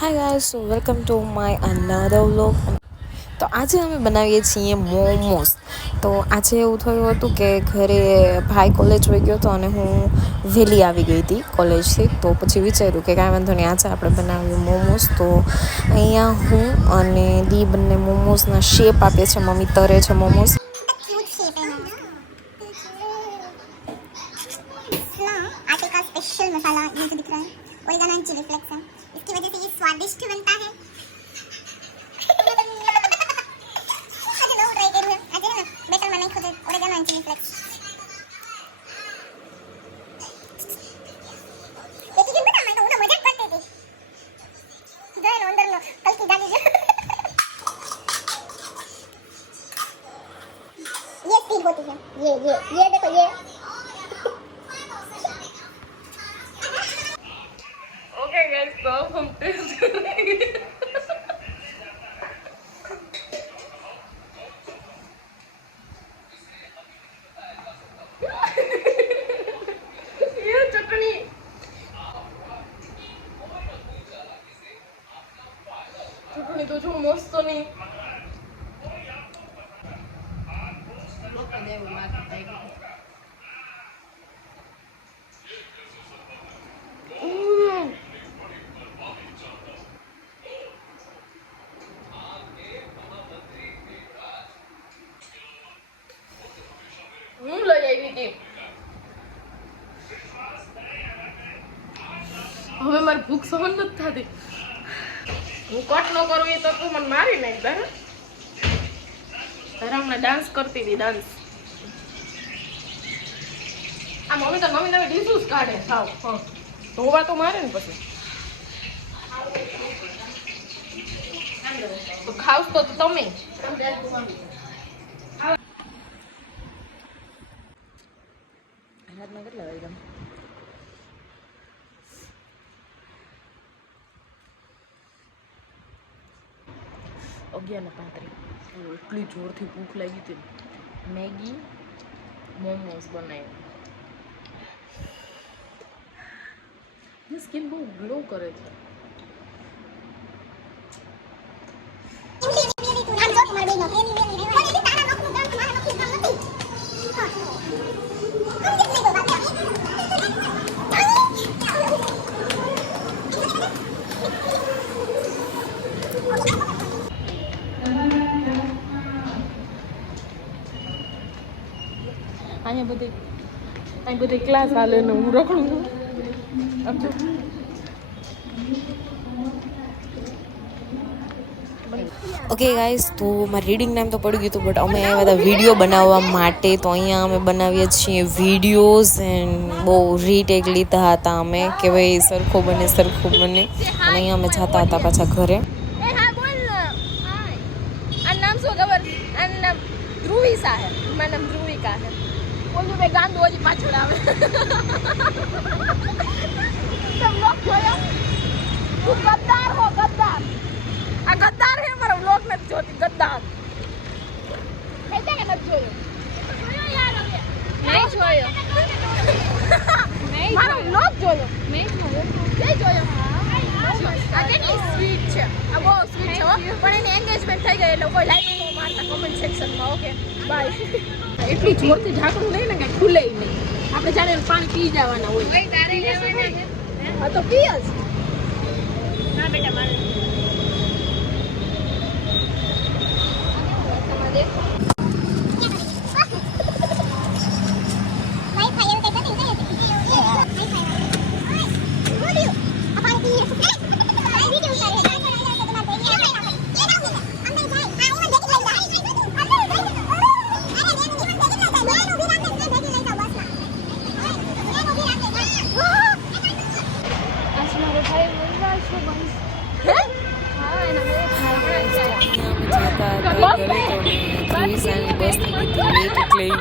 Hi guys, so welcome to my another vlog. તો આજે અમે બનાવીએ છીએ મોમોસ. તો આજે એવું થયું હતું કે ઘરે ભાઈ કોલેજ વહી ગયો હતો અને હું વહેલી આવી ગઈ હતી કોલેજથી. તો પછી વિચાર્યું કે કાંઈ વાંધો નહીં, આજે આપણે બનાવીએ મોમોસ. તો અહીંયા હું અને દી બંને મોમોસના શેપ આપે છે. મમ્મી તરે છે મોમોસ. आटे का स्पेशल मसाला ये जो दिख रहा है ओरिगेनो एंड चिली फ्लेक्स है, इसकी वजह से ये स्वादिष्ट बनता है। आज लोग ट्राई करूँ आज है ना बेटर मैंने खुद ओरिगेनो एंड चिली फ्लेक्स एक दिन बता मैं तो उन्हें मजाक करती थी जाए ना अंदर लो कल की डाली जो ये स्पीड होती है ये देखो ये तो हम टेस्ट करेंगे. ये चटनी तो जो मस्त नहीं. હું લઈ આવી હતી. હવે મારી ભૂખ સહન નથી થતી. હું કટ ન કરું એ તો તું મને મારી નાખ. તારા હમણાં ડાન્સ કરતી હતી ડાન્સ. આ મમ્મી તમે ડીશું જ કાઢે સાવ. ધોવા તો મારે ને પછી તો ખાવશ તો તમે. રાતના કેટલા વાગ્યા? 11:35. એટલી જોરથી ભૂખ લાગી હતી. મેગી મોમોસ બનાવ્યા. સ્કિન બહુ ગ્લો કરે છે. અહીંયા બધી ક્લાસ હાલે ને હું રખડું છું. ઓકે ગાઈસ, તો મારે રીડિંગ ટાઈમ તો પડી ગયું હતું, બટ અમે આવ્યા હતા વિડીયો બનાવવા માટે. તો અહીંયા અમે બનાવીએ છીએ વિડીયોઝ એન્ડ બહુ રીટેક લીધા હતા અમે કે ભાઈ સરખો બને. અને અહીંયા અમે જતા હતા પાછા ઘરે. ધ્રુવિસા હે, મારું નામ ધ્રુવિકા હે. ઓલું બે ગાંડો હજી પાછળ આવે. તમ લોક જોયો? તું ગદ્દાર હો, ગદ્દાર. આ ગદ્દાર હે, મારો વ્લોગ નથી જોતી. ગદ્દાર કઈ કે નથી જોયો? જોયો યાર, હવે નહીં જોયો. મારો વ્લોગ જોયો? નહીં જોયો. કઈ જોયો? આ કેટલી સ્વીટ છે. આ બહુ સ્વીટ છે પણ એની એન્ગેજમેન્ટ થઈ ગઈ એટલે કોઈ લાઈક ન મારતા કમેન્ટ સેક્શનમાં. Okay bye. એટલી જોરથી ઢાંકણું લઈને કે ખુલે નહીં. આપણે જાણે પાણી પી જવાના હોય. હા તો પી જ. ના બેટા મારે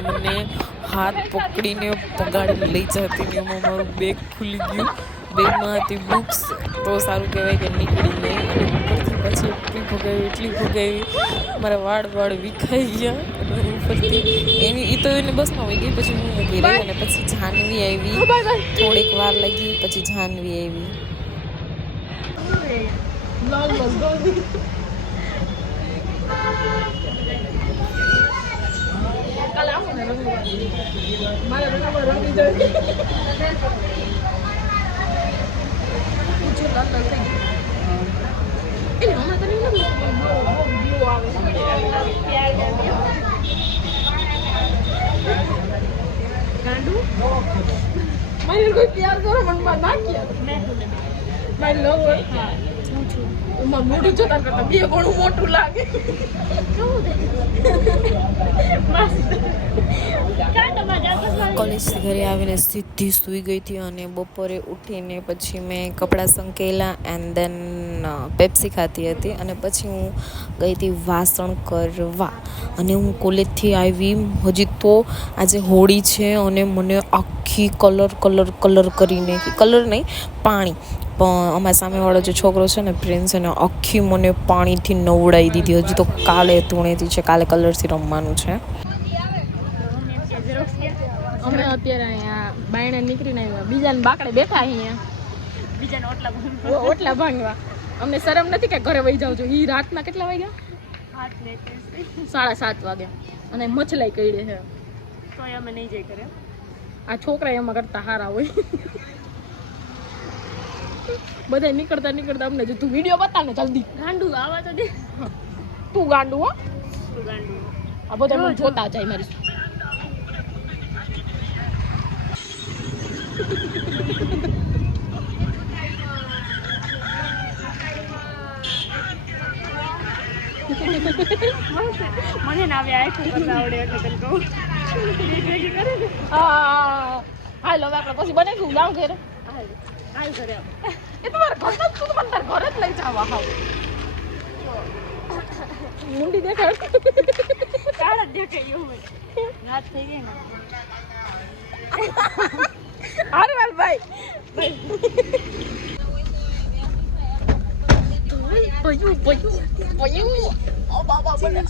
મને હાથ પકડીને પગાડીને લઈ જતી ને એમાં મારું બેગ ખુલી ગયું. બેગમાં હતી બુક્સ. તો સારું કહેવાય કે નીકળી નહીં. અને ઉપરથી પછી એટલી ભોગાવી મારા વાળ વિખાઈ ગયા. અને ઉપરથી એની એ તો એને બસમાં વહી ગઈ. પછી હું ઊભી રહી અને પછી જાહ્નવી આવી. થોડીક વાર લાગી પછી જાહ્નવી આવી. લાલ લાલ કાલે આવો ને મારે રંગમાં રંગી જાય લાલ લાલ થઈ ગયું એ હમણાં તને વિડીયો આવે ગાંડુ મારી કોઈ પ્યાર કરો મનમાં નાખ્યા મારી લવ હા એમાં મોઢું જોતા કરતા બે ઘણું મોટું લાગે કોલેજથી ઘરે આવીને સીધી સૂઈ ગઈ હતી અને બપોરે ઉઠીને પછી મેં કપડાં સંકેલા એન્ડ દેન પેપ્સી ખાતી હતી અને પછી હું ગઈ હતી વાસણ કરવા અને હું કોલેજથી આવી હજી તો આજે હોળી છે અને મને આખી કલર કરીને કલર નહીં પાણી પણ અમારા સામેવાળો જે છોકરો છે ને પ્રિન્સ એને આખી મને પાણીથી નવડાવી દીધી હજી તો કાલે ધૂણેથી છે કાલે કલરથી રમવાનું છે અમે અત્યારે અહીંયા બાયણે નીકળીને આવ્યા બીજાને બાકડે બેઠા અહીંયા બીજાને ઓટલા ભાંગવા અમને શરમ નથી કે ઘરે વહી જાવ છો ઈ રાતના કેટલા વાગ્યા 7:30 વાગ્યા અને મછલાઈ કઈડે છે તો અમે નહીં જઈ કરે આ છોકરા એમાં કરતા હારા હોય બધા નીકળતા અમને જો તું વિડીયો બતાવ ને જલ્દી ગાંડુ આવા તો દે તું ગાંડુ હો આ બધા મને જોતા જાય મારી મને ના આવે આખું કરતા આવડે એટલે તને કહું હા હાલો હવે આપણે પછી બનાવીશું જાવ ઘરે હાલ ઘરે એ તમારા ઘર જ તું મને તાર ઘરે જ લઈ જાવ હાવ મુંડી દેખાડ કાળા દેખાય એવું રાત થઈ ગઈ ને હારવાલ ભાઈ પયું ઓ બાબા મને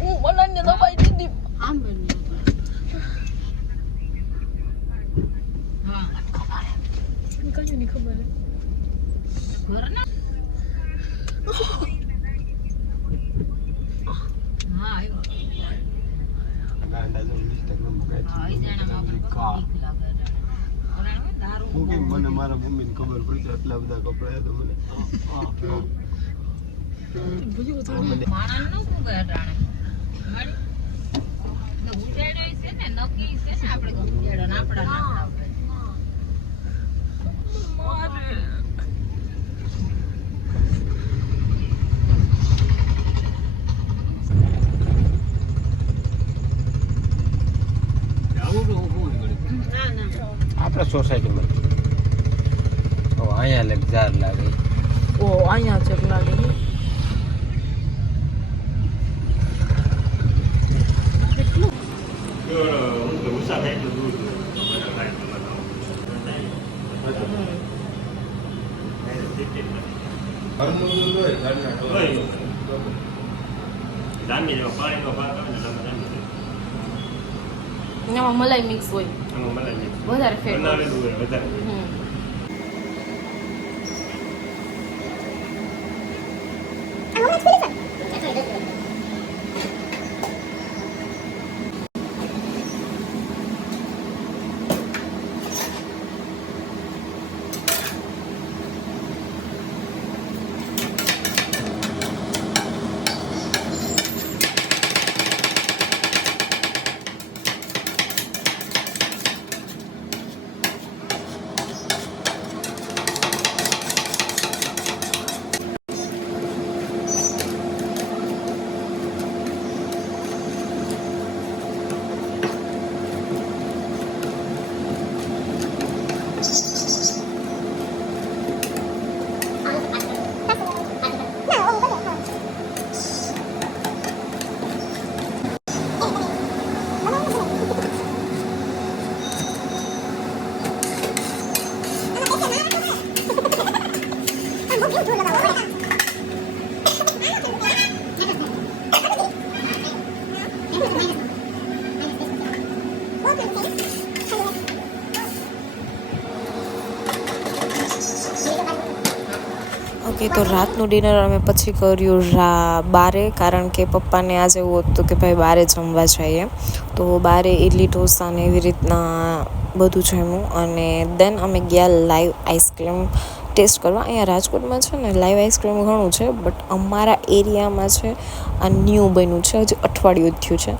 હું બોલાને દબાઈ દીધી આમ બની હા કઈ ની ખબર ઘર ના હા આવ્યો ગાંડા જો ઇન્સ્ટાગ્રામ પર આઈ જાણા આપણે મને મારા મમ્મીને ખબર પડી છે એટલા બધા કપડા તો મને આપણા સોસાયટીમાં અહીંયા લગજાર લાગે ઓ અહીંયા ચેક લાગે એમાં મલાઈ મિક્સ હોય વધારે ફેટ ઓકે, તો રાતનું ડિનર અમે પછી કર્યું બારે, કારણ કે પપ્પાને આજે એવું હતું કે ભાઈ બારે જમવા જઈએ, તો બારે ઇડલી ઢોસા ને એવી રીતના બધું જમ્યું. અને દેન અમે ગયા લાઈવ આઈસ્ક્રીમ ટેસ્ટ કરવા. અહીંયા રાજકોટમાં છે ને લાઈવ આઈસ્ક્રીમ ઘણું છે, બટ અમારા એરિયામાં છે આ ન્યૂ બન્યું છે, હજી અઠવાડિયું જ થયું છે.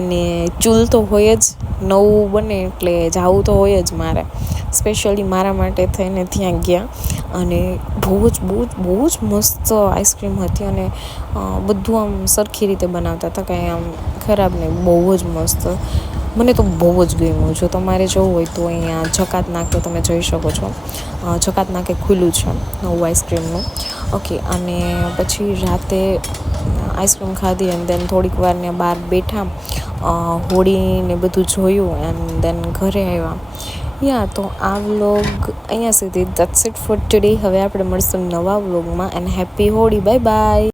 અને ચૂલ તો હોય જ, નવું બને એટલે જવું તો હોય જ મારે. સ્પેશિયલી મારા માટે થઈને ત્યાં ગયા, અને બહુ જ મસ્ત આઈસ્ક્રીમ હતી. અને બધું આમ સરખી રીતે બનાવતા હતા, કાંઈ આમ ખરાબ નહીં, બહુ જ મસ્ત. મને તો બહુ જ ગમ્યું. જો તમારે જવું હોય તો અહીંયા જકાત નાકે તમે જઈ શકો છો. જકાત નાકે ખુલ્લું છે નવું આઈસ્ક્રીમનું. ઓકે, અને પછી રાતે આઈસ્ક્રીમ ખાધી એન્ડ દેન થોડીક વાર ને બહાર બેઠા, હોળીને બધું જોયું એન્ડ દેન ઘરે આવ્યા. તો આ વ્લોગ અહીંયા સુધી. That's it four today. હવે આપણે મળશું નવા વ્લોગમાં. And happy Holi. Bye bye.